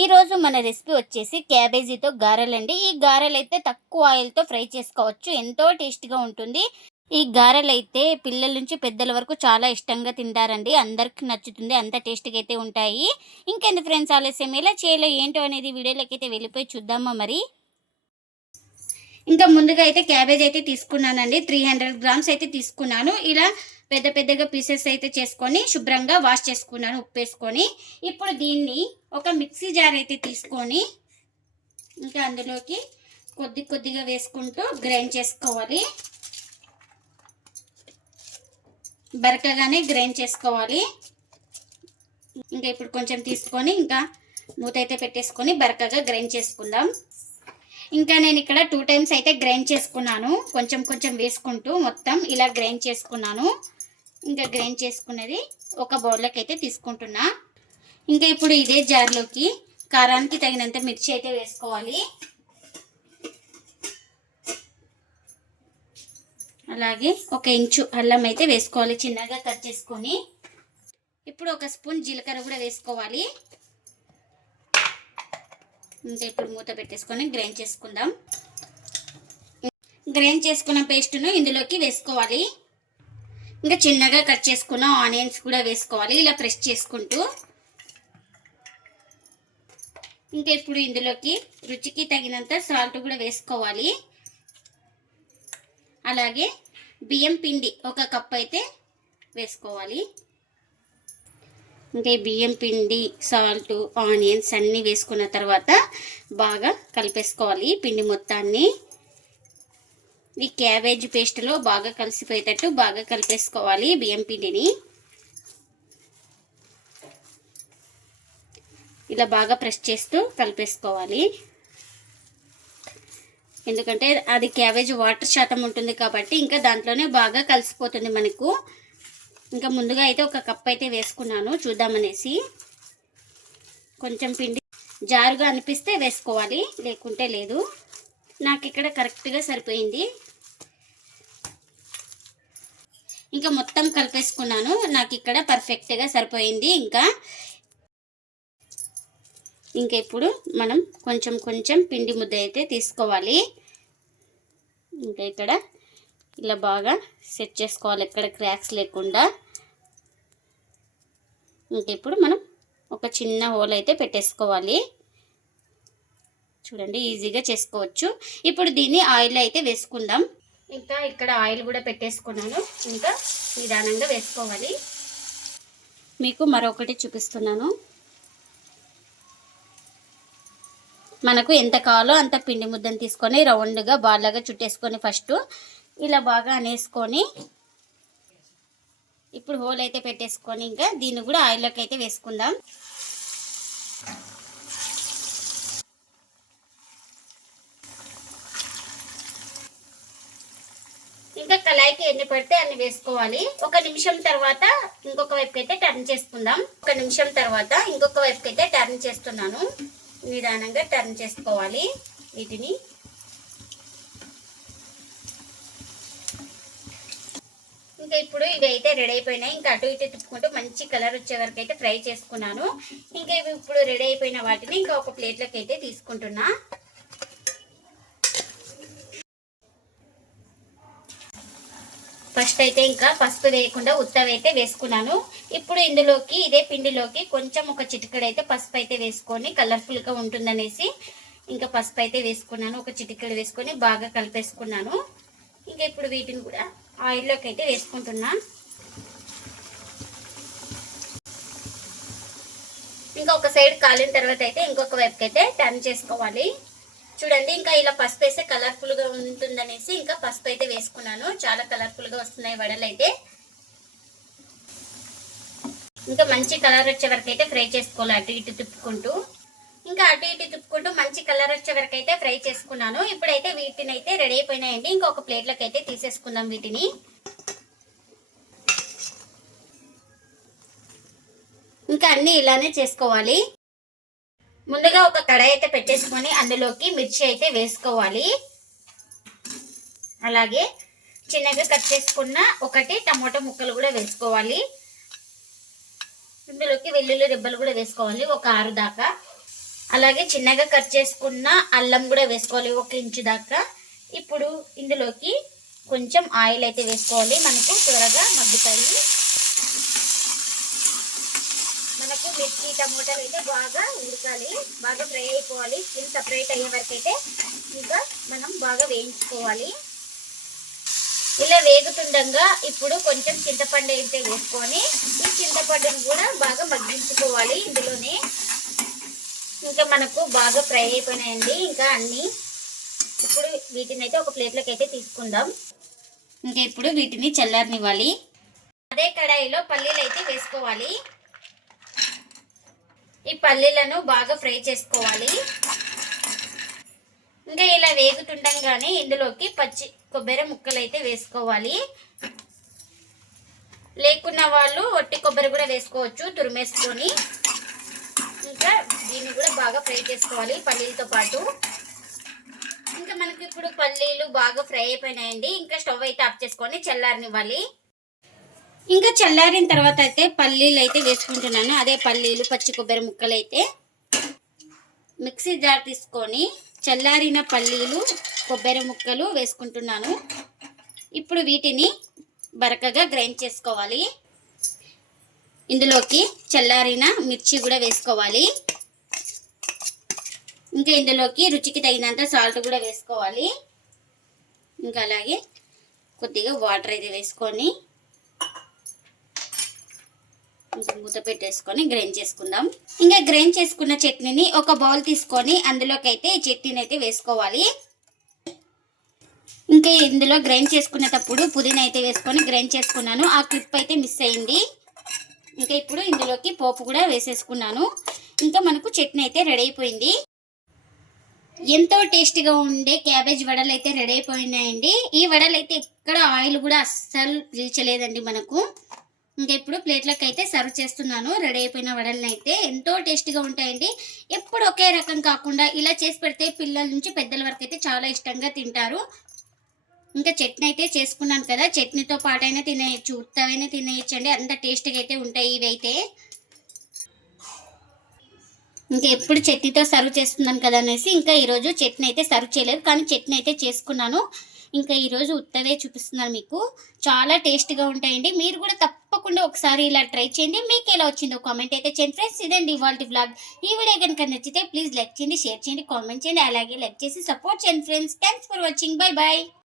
ఈరోజు మన రెసిపీ వచ్చేసి క్యాబేజీతో గారెలండి. ఈ గారెలు అయితే తక్కువ ఆయిల్తో ఫ్రై చేసుకోవచ్చు. ఎంతో టేస్టీగా ఉంటుంది. ఈ గారెలు అయితే పిల్లల నుంచి పెద్దల వరకు చాలా ఇష్టంగా తింటారండి. అందరికి నచ్చుతుంది. అంత టేస్టీగా అయితే ఉంటాయి. ఇంకెందు ఫ్రెండ్స్ ఆలస్యం ఎలా చేయాలో ఏంటో అనేది వీడియోలోకి అయితే వెళ్ళిపోయి చూద్దామా మరి? ఇంకా ముందుగా అయితే క్యాబేజ్ అయితే తీసుకున్నానండి. త్రీ హండ్రెడ్ గ్రామ్స్ అయితే తీసుకున్నాను. ఇలా పెద్ద పెద్దగా పీసెస్ అయితే చేసుకొని శుభ్రంగా వాష్ చేసుకున్నాను ఉప్పు వేసుకొని ఇప్పుడు దీన్ని ఒక మిక్సీ జార్ అయితే తీసుకొని ఇంకా అందులోకి కొద్ది కొద్దిగా వేసుకుంటూ గ్రైండ్ చేసుకోవాలి. బరకగానే గ్రైండ్ చేసుకోవాలి. ఇంకా ఇప్పుడు కొంచెం తీసుకొని ఇంకా మూత అయితే పెట్టేసుకొని బరకగా గ్రైండ్ చేసుకుందాం. ఇంకా నేను ఇక్కడ టూ టైమ్స్ అయితే గ్రైండ్ చేసుకున్నాను. కొంచెం కొంచెం వేసుకుంటూ మొత్తం ఇలా గ్రైండ్ చేసుకున్నాను. ఇంకా గ్రైండ్ చేసుకున్నది ఒక బౌల్లోకి అయితే తీసుకుంటున్నా. ఇంకా ఇప్పుడు ఇదే జార్లోకి కారానికి తగినంత మిర్చి అయితే వేసుకోవాలి. అలాగే ఒక ఇంచు అల్లం అయితే వేసుకోవాలి చిన్నగా కట్ చేసుకొని. ఇప్పుడు ఒక స్పూన్ జీలకర్ర కూడా వేసుకోవాలి. ఇంకా ఇప్పుడు మూత పెట్టేసుకొని గ్రైండ్ చేసుకుందాం. గ్రైండ్ చేసుకున్న పేస్ట్ను ఇందులోకి వేసుకోవాలి. ఇంకా చిన్నగా కట్ చేసుకున్న ఆనియన్స్ కూడా వేసుకోవాలి. ఇలా ప్రెస్ చేసుకుంటూ. ఇంకా ఇప్పుడు ఇందులోకి రుచికి తగినంత సాల్ట్ కూడా వేసుకోవాలి. అలాగే బియ్యం పిండి ఒక కప్ అయితే వేసుకోవాలి. ఇంకా బియ్యం పిండి సాల్ట్ ఆనియన్స్ అన్నీ వేసుకున్న తర్వాత బాగా కలిపేసుకోవాలి పిండి మొత్తాన్ని. ఈ క్యాబేజ్ పేస్ట్లో బాగా కలిసిపోయేటట్టు బాగా కలిపేసుకోవాలి బియ్యం పిండిని. ఇలా బాగా ప్రెస్ చేస్తూ కలిపేసుకోవాలి. ఎందుకంటే అది క్యాబేజ్ వాటర్ శాతం ఉంటుంది కాబట్టి ఇంకా దాంట్లోనే బాగా కలిసిపోతుంది మనకు. ఇంకా ముందుగా అయితే ఒక కప్ అయితే వేసుకున్నాను చూద్దామనేసి. కొంచెం పిండి జారుగా అనిపిస్తే వేసుకోవాలి లేకుంటే లేదు. నాకు ఇక్కడ కరెక్ట్గా సరిపోయింది. ఇంకా మొత్తం కలిపేసుకున్నాను. నాకు ఇక్కడ పర్ఫెక్ట్గా సరిపోయింది ఇంకా. ఇంకా ఇప్పుడు మనం కొంచెం కొంచెం పిండి ముద్ద అయితే తీసుకోవాలి. ఇంకా ఇక్కడ ఇలా బాగా సెట్ చేసుకోవాలి. ఎక్కడ క్రాక్స్ లేకుండా. ఇంకా ఇప్పుడు మనం ఒక చిన్న హోల్ అయితే పెట్టేసుకోవాలి. చూడండి ఈజీగా చేసుకోవచ్చు. ఇప్పుడు దీన్ని ఆయిల్ అయితే వేసుకుందాం. ఇంకా ఇక్కడ ఆయిల్ కూడా పెట్టేసుకున్నాను. ఇంకా నిదానంగా వేసుకోవాలి. మీకు మరొకటి చూపిస్తున్నాను. మనకు ఎంత కావాలో అంత పిండి ముద్దను తీసుకొని రౌండ్గా బాల్లాగా చుట్టేసుకొని ఫస్ట్ ఇలా బాగా అనేసుకొని ఇప్పుడు హోల్ అయితే పెట్టేసుకొని ఇంకా దీన్ని కూడా ఆయిల్లోకి అయితే వేసుకుందాం. పడితే అన్ని వేసుకోవాలి. ఒక నిమిషం తర్వాత ఇంకొక వైపుకి అయితే టర్న్ చేసుకుందాం. ఒక నిమిషం తర్వాత ఇంకొక వైపుకి అయితే టర్న్ చేస్తున్నాను. నిదానంగా టర్న్ చేసుకోవాలి వీటిని. ఇంకా ఇప్పుడు ఇవి అయితే రెడీ అయిపోయినాయి. ఇంకా అటు ఇటు తిప్పుకుంటూ మంచి కలర్ వచ్చే వరకు అయితే ఫ్రై చేసుకున్నాను. ఇంకా ఇవి ఇప్పుడు రెడీ అయిపోయిన వాటిని ఇంకా ఒక ప్లేట్లోకి అయితే తీసుకుంటున్నా. ఫస్ట్ అయితే ఇంకా పసుపు వేయకుండా ఉత్తవైతే వేసుకున్నాను. ఇప్పుడు ఇందులోకి ఇదే పిండిలోకి కొంచెం ఒక చిటికెడు అయితే పసుపు అయితే వేసుకొని కలర్ఫుల్గా ఉంటుందనేసి ఇంకా పసుపు అయితే వేసుకున్నాను. ఒక చిటికెడు వేసుకొని బాగా కలిపేసుకున్నాను. ఇంకా ఇప్పుడు వీటిని కూడా ఆయిల్లోకి అయితే వేసుకుంటున్నా. ఇంకా ఒక సైడ్ కాలిన తర్వాత అయితే ఇంకొక వైపుకి అయితే టర్న్ చేసుకోవాలి. చూడండి ఇంకా ఇలా పసుపు వేస్తే కలర్ఫుల్గా ఉంటుందనేసి ఇంకా పసుపు అయితే వేసుకున్నాను. చాలా కలర్ఫుల్గా వస్తున్నాయి వడలు అయితే. ఇంకా మంచి కలర్ వచ్చే వరకు అయితే ఫ్రై చేసుకోవాలి అటు ఇటు తిప్పుకుంటూ. ఇంకా అటు ఇటు తిప్పుకుంటూ మంచి కలర్ వచ్చే వరకు అయితే ఫ్రై చేసుకున్నాను. ఇప్పుడైతే వీటిని అయితే రెడీ అయిపోయినాయండి. ఇంకొక ప్లేట్లోకి అయితే తీసేసుకుందాం వీటిని. ఇంకా అన్నీ ఇలానే చేసుకోవాలి. ముందుగా ఒక కడాయి అయితే పెట్టేసుకొని అందులోకి మిర్చి అయితే వేసుకోవాలి. అలాగే చిన్నగా కట్ చేసుకున్న ఒకటి టమాటో ముక్కలు కూడా వేసుకోవాలి. ఇందులోకి వెల్లుల్లి రెబ్బలు కూడా వేసుకోవాలి ఒక ఆరు దాకా. అలాగే చిన్నగా కట్ చేసుకున్న అల్లం కూడా వేసుకోవాలి ఒక ఇంచు దాకా. ఇప్పుడు ఇందులోకి కొంచెం ఆయిల్ అయితే వేసుకోవాలి మనకు త్వరగా మగ్గుతాయి. మనకు మిర్చి టమోటాలు అయితే బాగా ఉడకాలి బాగా ఫ్రై అయిపోవాలి. స్కిన్ సపరేట్ అయ్యే వరకు అయితే ఇంకా మనం బాగా వేయించుకోవాలి. ఇలా వేగుతుండగా ఇప్పుడు కొంచెం చింతపండు అయితే వేసుకొని ఈ చింతపండును కూడా బాగా మగ్గించుకోవాలి ఇందులోనే. ఇంకా మనకు బాగా ఫ్రై అయిపోయినాయండి. ఇంకా అన్నీ ఇప్పుడు వీటిని అయితే ఒక ప్లేట్లోకి అయితే తీసుకుందాం. ఇంకా ఇప్పుడు వీటిని చల్లారనివ్వాలి. అదే కడాయిలో పల్లీలు అయితే వేసుకోవాలి. ఈ పల్లీలను బాగా ఫ్రై చేసుకోవాలి. ఇంకా ఇలా వేగుతుండగానే ఇందులోకి పచ్చి కొబ్బరి ముక్కలు అయితే వేసుకోవాలి. లేకున్న వాళ్ళు ఒట్టి కొబ్బరి కూడా వేసుకోవచ్చు తురిమేసుకొని. ఇంకా దీన్ని కూడా బాగా ఫ్రై చేసుకోవాలి పల్లీలతో పాటు. ఇంకా మనకి ఇప్పుడు పల్లీలు బాగా ఫ్రై అయిపోయినాయండి. ఇంకా స్టవ్ అయితే ఆఫ్ చేసుకొని చల్లారనివ్వాలి. ఇంకా చల్లారిన తర్వాత అయితే పల్లీలు అయితే వేసుకుంటున్నాను. అదే పల్లీలు పచ్చి కొబ్బరి ముక్కలు అయితే మిక్సీ జార్ తీసుకొని చల్లారిన పల్లీలు కొబ్బరి ముక్కలు వేసుకుంటున్నాను. ఇప్పుడు వీటిని బరకగా గ్రైండ్ చేసుకోవాలి. ఇందులోకి చల్లారిన మిర్చి కూడా వేసుకోవాలి. ఇంకా ఇందులోకి రుచికి తగినంత సాల్ట్ కూడా వేసుకోవాలి. ఇంకా అలాగే కొద్దిగా వాటర్ అయితే వేసుకొని మూత పెట్టేసుకొని గ్రైండ్ చేసుకుందాం. ఇంకా గ్రైండ్ చేసుకున్న చట్నీని ఒక బౌల్ తీసుకొని అందులోకి అయితే ఈ చట్నీని అయితే వేసుకోవాలి. ఇంకా ఇందులో గ్రైండ్ చేసుకునేటప్పుడు పుదీనా అయితే వేసుకొని గ్రైండ్ చేసుకున్నాను. ఆ క్లిప్ అయితే మిస్ అయింది. ఇంకా ఇప్పుడు ఇందులోకి పోపు కూడా వేసేసుకున్నాను. ఇంకా మనకు చట్నీ అయితే రెడీ అయిపోయింది. ఎంతో టేస్టీగా ఉండే క్యాబేజ్ వడలు అయితే రెడీ అయిపోయినాయండి. ఈ వడలు అయితే ఎక్కడ ఆయిల్ కూడా అస్సలు పీల్చలేదండి మనకు. ఇంకా ఇప్పుడు ప్లేట్లకు అయితే సర్వ్ చేస్తున్నాను. రెడీ అయిపోయిన వడలను అయితే ఎంతో టేస్టీగా ఉంటాయండి. ఎప్పుడు ఒకే రకం కాకుండా ఇలా చేసి పెడితే పిల్లల నుంచి పెద్దల వరకు అయితే చాలా ఇష్టంగా తింటారు. ఇంకా చట్నీ అయితే చేసుకున్నాను కదా. చట్నీతో పాటైనా తినేయచ్చు ఉత్తవైనా తినేయచ్చు అండి. అంత టేస్టీగా అయితే ఉంటాయి ఇవి అయితే ఇంకా ఎప్పుడు చట్నీతో సర్వ్ చేస్తున్నాను కదా అనేసి ఇంకా ఈరోజు చట్నీ అయితే సర్వ్ చేయలేదు. కానీ చట్నీ అయితే చేసుకున్నాను. ఇంకా ఈరోజు ఉత్తవే చూపిస్తున్నాను మీకు. చాలా టేస్ట్గా ఉంటాయండి. మీరు కూడా తప్పకుండా ఒకసారి ఇలా ట్రై చేయండి. మీకు ఎలా వచ్చిందో కామెంట్ అయితే చేయండి. ఫ్రెండ్స్ ఇదండి ఇవాళ బ్లాగ్ ఈ వీడియో కనుక నచ్చితే ప్లీజ్ లైక్ చేయండి షేర్ చేయండి కామెంట్ చేయండి. అలాగే లైక్ చేసి సపోర్ట్ చేయండి friends. Thanks for watching. Bye bye